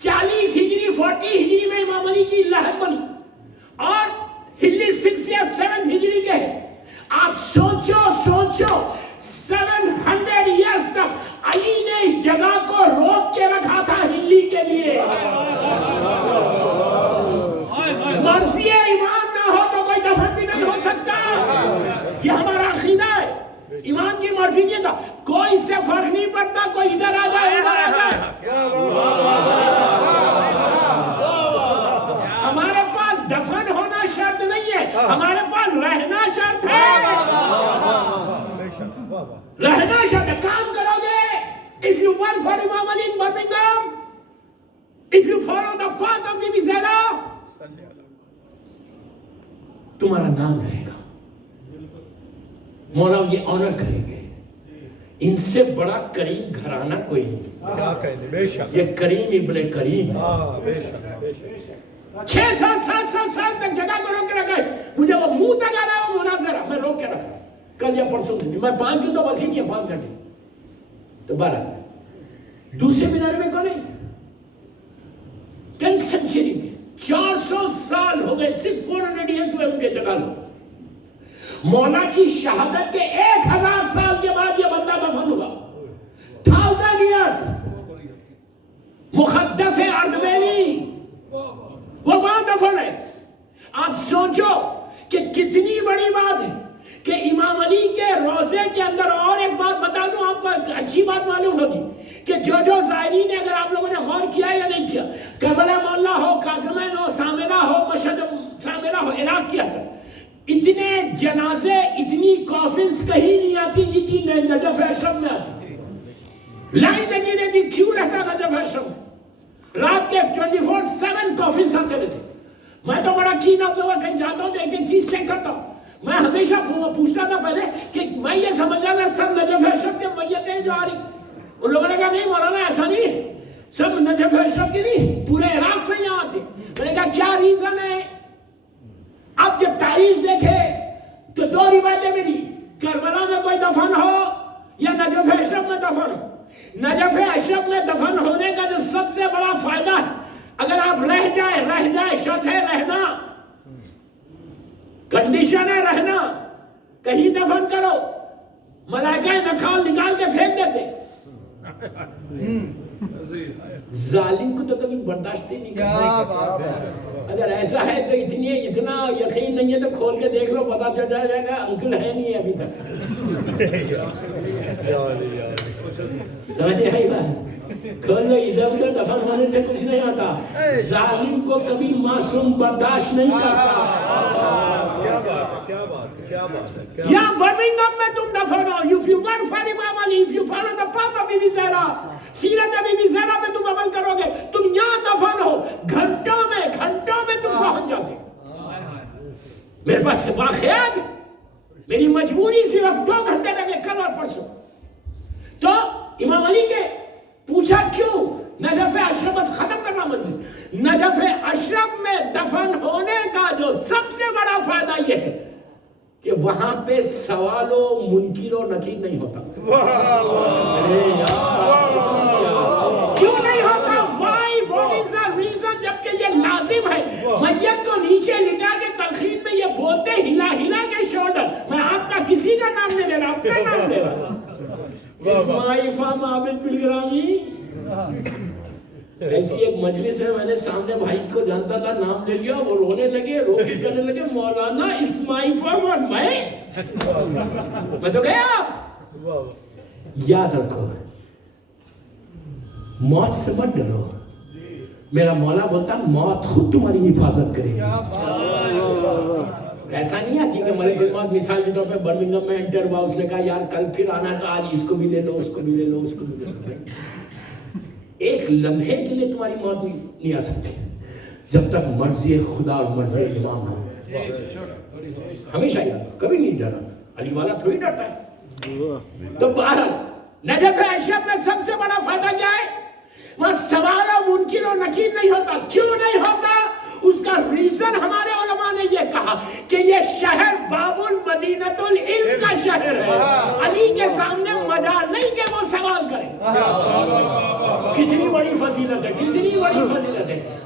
40 امام علی کی لہر بنی اور ہلی 6 یا 7 ہجری کے ہے. آپ سوچو 700 ایئرس تک علی نے اس جگہ کو روک کے رکھا تھا ہلی کے لیے. مرضی امام نہ ہو تو کوئی دفن بھی نہیں ہو سکتا. یہ ہمارا عقیدہ ہے. امام کی مرضی نہیں تھا. کوئی سے فرق نہیں پڑتا کوئی ادھر آ جائے ادھر آ جائے. ہمارے پاس دفن ہونا شرط نہیں ہے, ہمارے پاس رہنا شرط ہے. رہنا شرط ہے. کام کرو گے. If you work for Imam Ali in Birmingham, if you follow the path of Bibi Zahra, تمہارا نام رہے گا. مولا یہ آنر کریں گے. ان سے بڑا کریم گھرانہ کوئی نہیں. یہ کریم ابن کریم 6-7 سال تک جگہ کو روک کے رکھا ہے. مجھے وہ منہ تک آ رہا ہے وہ مناظرہ میں روک کے رکھا. کل یا پرسوں دن میں 5 دن تو وسیع کیا 5 گھنٹے تو 12 دوسرے مینارے میں کون ہے 10th سینچری میں 400 سال ہو گئے. صرف 400 ایئرز ہوئے ان کے انتقال کو. مولا کی شہادت کے 1000 سال کے بعد یہ بندہ دفن ہوا. 1000 ایئرس مقدس اردبیلی وہ وہاں دفن ہے. آپ سوچو کہ کتنی بڑی بات ہے کہ امام علی کے روزے کے اندر. اور ایک بات بتا دوں آپ کو, اچھی بات معلوم ہوگی کہ جو زائرین نے, اگر آپ لوگوں نے غور کیا یا نہیں کیا, کربلا مولا ہو, قاسمین ہو, سامرہ ہو, مشہد سامرہ ہو, عراق کی حد اتنے جنازے اتنی کافنز کہیں نہیں آتی جتنی نجف اشرف میں آتی. لائن لگی رہتی. کیوں رہتا نجف اشرف میں؟ رات کے 24/7 کافنز آتے رہتے. میں تو بڑا کین آبزرور, کہیں جاتا ہوں تو ایک چیز چیک کرتا ہوں. میں ہمیشہ پوچھتا تھا پہلے کہ میں یہ سمجھ رہا تھا سب نجف اشرف کے میتیں جو آ رہی. ان لوگوں نے کہا نہیں مولانا ایسا نہیں, سب نجف اشرف کی نہیں, پورے عراق سے یہاں آتے. میں نے کہا کیا ریزن ہے؟ اب جب تاریخ دیکھے تو 2 روایتیں ملی. کربلا میں کوئی دفن ہو یا نجف اشرف میں دفن ہو. نجف اشرف میں دفن ہونے کا جو سب سے بڑا فائدہ ہے, اگر آپ رہ جائے شرط ہے رہنا, کنڈیشن ہے رہنا. کہیں دفن کرو ملائکہ نکال کے پھینک دیتے. ظالم کو تو کبھی برداشت ہی نہیں کرتے. اگر ایسا ہے تو اتنا یقین نہیں ہے تو کھول کے دیکھ لو, پتا چل جائے گا انکل ہے نہیں ابھی تک. کھول لو, ادھر ادھر دفن ہونے سے کچھ نہیں ہوتا. ظالم کو کبھی معصوم برداشت نہیں کرتا. یا برمنگھم میں تم دفن ہو, if you work for Imam Ali, if you follow the path of Bibi Zahra, سیرت بیبی زہرا میں تم عمل کرو گے, تم یہاں دفن ہو, گھنٹوں میں تم پہنچ جاتے. میرے پاس واقعات, میری مجبوری صرف 2 گھنٹے لگے کل اور پرسوں. تو امام علی کے پوچھا کیوں نجف اشرف, بس ختم کرنا مجلس. نجف اشرف میں دفن ہونے کا جو سب سے بڑا فائدہ یہ ہے کہ وہاں پہ سوال و منکر و نکیر نہیں ہوتا. کیوں نہیں ہوتا؟ Why? What is the reason? جبکہ یہ لازم ہے. میت کو نیچے لٹا کے تلخین میں یہ بولتے ہلا کے شولڈر, میں آپ کا کسی کا نام نہیں لے رہا, آپ کا نام لے رہا. اسماعیل فام عابد بالگرامی. ایسی ایک مجلس ہے, میں نے سامنے بھائی کو جانتا تھا, نام لے لیا, وہ رونے لگے, رو کے کرنے لگے, مولانا اسماعیل فام. اور میں تو گیا. یاد رکھو, موت سے مت ڈرو. میرا مولا بولتا موت خود تمہاری حفاظت کرے گی. ایسا نہیں آتی کہ ملک الموت مثال کے طور پہ برمنگھم میں انٹر ہوا, اس نے کہا یار کل پھر آنا تو آج اس کو بھی لے لو, اس کو بھی لے لو, اس کو بھی لے لو. ایک لمحے کے لیے تمہاری موت نہیں آ سکتی جب تک مرضی خدا اور مرضی امام ہو. ہمیشہ یاد, کبھی نہیں ڈرا. علی والا تھوڑی ڈرتا ہے. تو بہرحال نجف اشرف میں سب سے بڑا فائدہ کیا ہے؟ وہاں سوال و منکر و نکیر نہیں ہوتا. کیوں نہیں ہوتا؟ اس کا ریزن ہمارے علماء نے یہ کہا کہ یہ شہر باب المدینۃ العلم کا شہر ہے. علی کے سامنے مجال نہیں کہ وہ سوال کرے. کتنی بڑی فضیلت ہے, کتنی بڑی فضیلت ہے.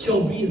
24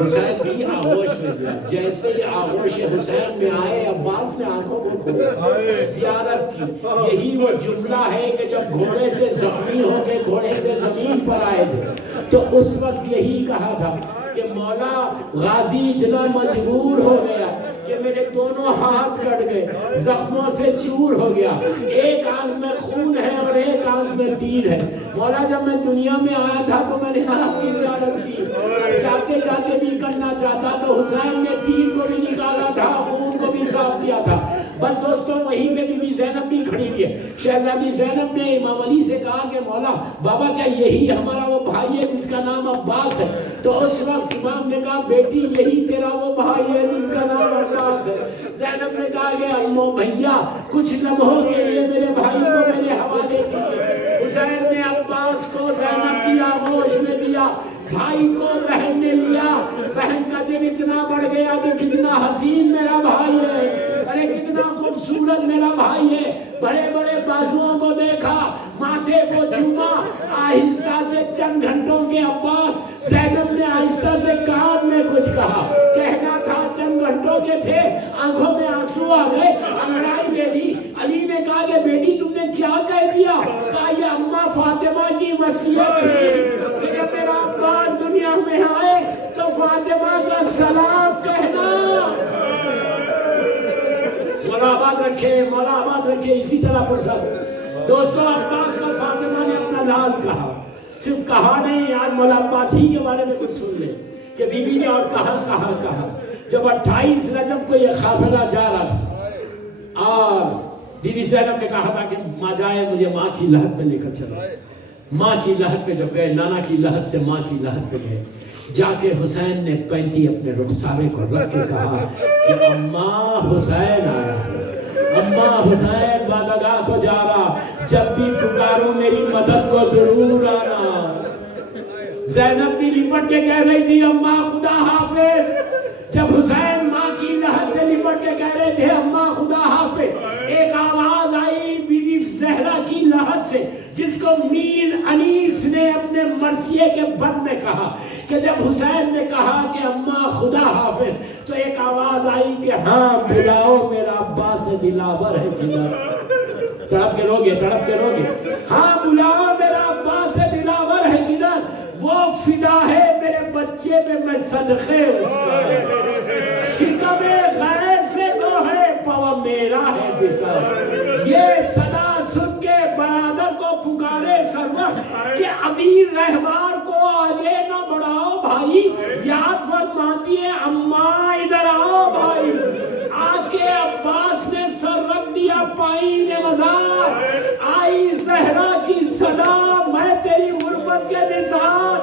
حسین کی آغوش میں دیا. جیسے ہی آغوش حسین میں آئے عباس نے آنکھوں کو کھولا, زیارت کی. یہی وہ جملہ ہے کہ جب گھوڑے سے زخمی ہو کے گھوڑے سے زمین پر آئے تھے تو اس وقت یہی کہا تھا کہ مولا غازی اتنا مجبور ہو گیا کہ میرے دونوں ہاتھ کٹ گئے, زخموں سے چور ہو گیا, ایک آنکھ میں خون ہے اور ایک آنکھ میں تیر ہے. مولا جب میں دنیا میں آیا تھا تو میں نے آپ کی زیارت کی, جاتے جاتے بھی کرنا چاہتا تو حسین نے تیر کو بھی نکالا تھا, خون کو بھی صاف کیا تھا. بس دوستوں وہیں پہ بی بی زینب بھی کھڑی ہوئی ہے. شہزادی زینب نے امام علی سے کہا کہ مولا بابا کیا یہی ہمارا وہ بھائی ہے جس کا نام عباس ہے؟ تو اس وقت امام نے کہا بیٹی یہی تیرا وہ بھائی ہے جس کا نام عباس ہے. زینب نے کہا کہ امو بھیا کچھ لمحوں کے لیے میرے بھائی کو میرے حوالے کیجیے. حسین نے عباس کو زینب کی آغوش میں دیا, بھائی کو بہن نے لیا. بہن کا دل اتنا بڑھ گیا کہ کتنا حسین میرا بھائی ہے, ارے کتنا خوبصورت میرا بھائی ہے. بڑے بڑے بازوؤں کو دیکھا, ماتھے کو چوما. آہستہ سے چند گھنٹوں کے عباس, زینب نے آہستہ سے کان میں کچھ کہا, کہنا تھا چند گھنٹوں کے تھے, آنکھوں میں آنسو آ گئے, انگڑائی دے دی. علی نے کہا کہ بیٹی تم نے کیا کہہ دیا؟ کہا یہ اماں فاطمہ کی وصیت تھی کہ جب میرا عباس دنیا میں آئے تو فاطمہ کا سلام کہنا. مولا آباد رکھے, مولا آباد رکھے. اسی طرح فرصت دوستوں عباس کو فاطمہ نے اپنا لال کہا, صرف کہا نہیں. آج مولا عباس ہی کے بارے میں کچھ سن لے کہ بی بی نے اور کہا. جب 28 رجب کو یہ قافلہ جا رہا تھا اور بی بی زینب نے کہا تھا کہ ماں جائے مجھے ماں کی لحد پہ لے کر چلا. ماں کی لحد پہ جب گئے, نانا کی لحد سے ماں کی لحد پہ گئے, جا کے حسین نے پینتی اپنے رخسارے کو رکھ کے کہا کہ اماں حسین آیا ہے, اماں حسین وعدگاہ کو جا رہا, جب بھی پکاروں میری مدد کو ضرور آنا. زینب بھی لپٹ کے کہہ رہی تھی اماں خدا حافظ. جب حسین ماں کی لحد سے لپٹ کے کہہ رہے تھے اماں خدا حافظ, ایک آواز آئی بی بی زہرا کی لحد سے جس کو میر انیس نے اپنے مرثیے کے بند میں کہا کہ جب حسین نے کہا کہ اماں خدا حافظ تو ایک آواز آئی کہ ہاں بلاؤ میرا عباس دلاور ہے کدھر. تڑپ کے روگے, ہاں بلاؤ میرا عباس دلاور ہے کدھر, وہ فدا ہے میرے بچے پہ میں صدقے اس کا. شکم غیر سے دو ہے پوا میرا ہے بسر. یہ صدا سن کے برادر کو پکارے سرور کہ امیر رہبار کو آگے نہ بڑھاؤ بھائی, یاد فرماتی ہے اماں ادھر آؤ بھائی. آکے عباس نے سر رکھ دیا پائین مزار, آئی زہرا کی صدا میں تیری غربت کے نثار,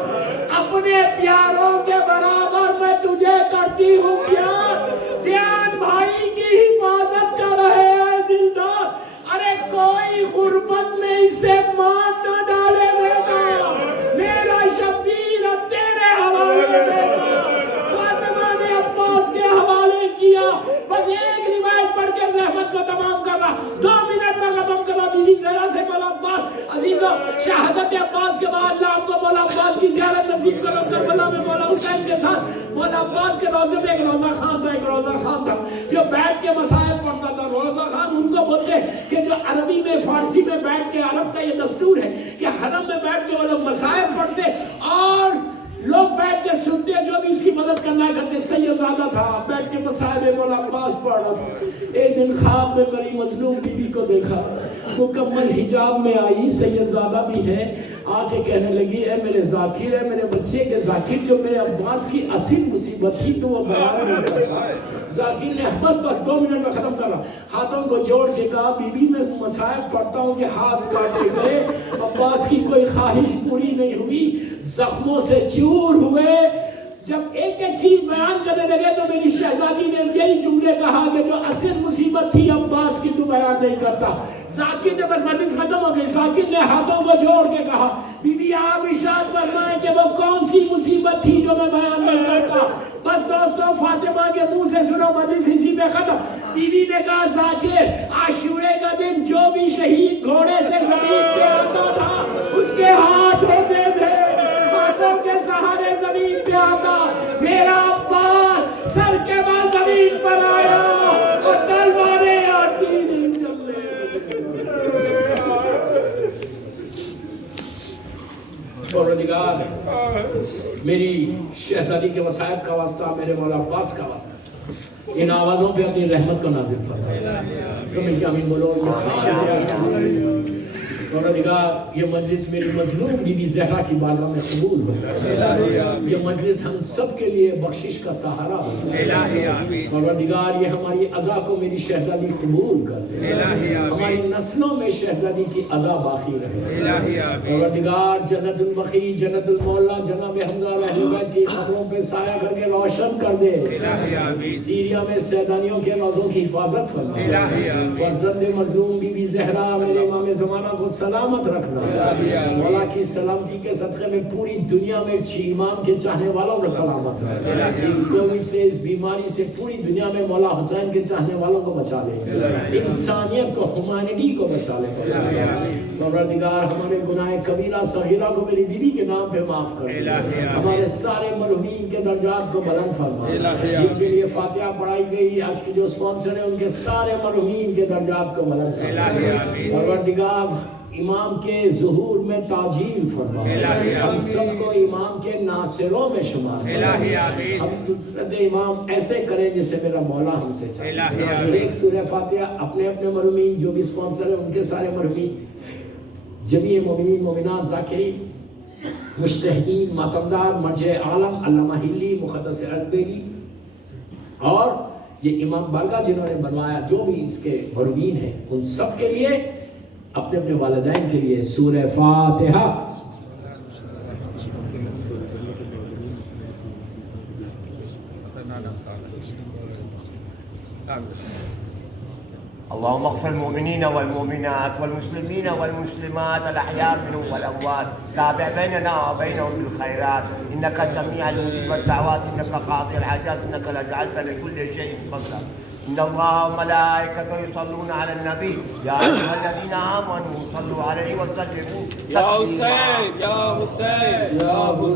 اپنے پیاروں کے برابر میں تجھے کرتی ہوں پیار. دھیان بھائی کی حفاظت کر رہے ہیں دلدار, ارے کوئی غربت میں اسے مان نہ ڈالے بیٹا, میرا شبیر اب تیرے حوالے بیٹا. فاطمہ نے عباس کے حوالے کیا. بس ایک روایت پڑھ کے زحمت کو تمام کر رہا, 2 منٹ میں ختم کر رہا. بی بی زہرا سے مولا عباس عزیزو, شہادت عباس کے بعد اللہ آپ کو مولا عباس کی زیارت نصیب کرو. کربلا میں مولا حسین کے ساتھ مولا عباس کے روزے میں ایک روزہ خان تھا, ایک روزہ خان تھا جو بیٹھ کے مصائب پڑھتا تھا. روزہ خان ان کو بولتے کہ جو عربی میں فارسی میں بیٹھ کے, عرب کا یہ دستور ہے کہ حرم میں بیٹھ کے وہ لوگ مصائب پڑھتے اور لوگ بیٹھ کے سنتے, جو بھی اس کی مدد کرنا کرتے. سید زادہ تھا, بیٹھ کے مصائب مولا عباس پڑھ رہا تھا. ایک دن خواب میں میری مظلوم بی بی کو دیکھا, مکمل حجاب میں آئی, سید زادہ بھی ہے, آ کے کہنے لگی اے میرے ذاکر, اے میرے بچے کے ذاکر, جو میرے عباس کی اصل مصیبت تھی تو وہ بیان نہیں کرتا. ذاکر نے بس 2 منٹ میں ختم کر رہا, ہاتھوں کو جوڑ کے کہا بی بی میں مصائب پڑھتا ہوں کہ ہاتھ کاٹے گئے, عباس کی کوئی خواہش پوری نہیں ہوئی, زخموں سے چور ہوئے. جب ایک ایک چیز بیان کرنے لگے تو میری شہزادی نے یہی جملے کہا کہ جو اصل مصیبت تھی عباس کی تو بیان نہیں کرتا. ذاکر نے بس مجلس ختم ہو گئی. ذاکر نے ہاتھوں کو جوڑ کے کہا بی بی آپ ارشاد فرمائیں کہ وہ کون سی مصیبت تھی جو میں بیان نہیں کرتا. بس دوستوں فاطمہ کے منہ سے سنو, مجلس اسی پہ ختم. بی بی نے کہا ذاکر عاشورے کا دن جو بھی شہید گھوڑے سے زمین پہ آتا تھا اس کے ہاتھ ہوتے تھے, ہاتھوں کے سہارے زمین پہ میں آتا میرا عباس سر کے بال زمین پر آیا اور تلواریں اور تیریں چلنے پروردگار میری شہزادی کے وسائل کا واسطہ میرے مولا عباس کا واسطہ ان آوازوں پہ اپنی رحمت کو نازل فرما سمجھ کے آمین بولو پروردگار یہ مجلس میری مظلوم بی بی زہرا کی بارگاہ میں قبول ہو یہ مجلس ہم سب کے لیے بخشش کا سہارا ہو پروردگار یہ ہماری عزا کو میری شہزادی قبول کر دے ہماری نسلوں میں شہزادی کی عزا باقی رہے پروردگار جنت البقیع جنت المولا جناب حمزہ اور اہل بیت کی قبروں پہ سایہ کر کے روشن کر دے سیریا میں سیدانیوں کے روضوں کی حفاظت فرما فرزند مظلوم بی بی زہرا میرے امام زمانہ کو سلامت رکھنا مولا کی سلامتی کے صدقے میں پوری دنیا میں امام کے چاہنے والوں کو سلامت رکھنا اس کووڈ سے اس بیماری سے پوری دنیا میں مولا حسین کے چاہنے والوں کو بچا لے انسانیت کو ہیومینٹی کو بچا لے پروردگار ہمارے گناہ کبیرہ صغیرہ کو میری بیوی کے نام پہ معاف کر دے ہمارے سارے مرحومین کے درجات کو بلند فرما جن کے لیے فاتحہ پڑھائی گئی آج کے جو سپانسر ہیں ان کے سارے مرحومین کے درجات کو بلند فرما پروردگار امام کے ظہور میں تاجیل فرما ہم سب کو امام کے ناصروں میں شمار ہم نصرت امام ایسے کریں جسے میرا مولا ہم سے چاہے ایک سورہ فاتحہ اپنے اپنے مرحومین جو بھی سپانسر ہیں ان کے سارے مرحومین جمیع مومنین مومنات ذاکرین مجتہدین ماتمدار مرجع عالم علامہ ہلی مقدس اربیلی اور یہ امام بارگاہ جنہوں نے بنوایا جو بھی اس کے مرحومین ہیں ان سب کے لیے اپنے اپنے والدین کے لیے سورہ فاتحہ اللهم اغفر المؤمنين والمؤمنات والمسلمين والمسلمات الأحياء منهم والأموات تابع بيننا وبينهم بالخيرات إنك سميع مجيب الدعوات إنك قاضي الحاجات إنك لجعلت لكل شيء قدرا إن الله وملائكته يصلون على النبي يا أيها الذين آمنوا صلوا عليه وسلموا يا حسين يا حسين يا حسين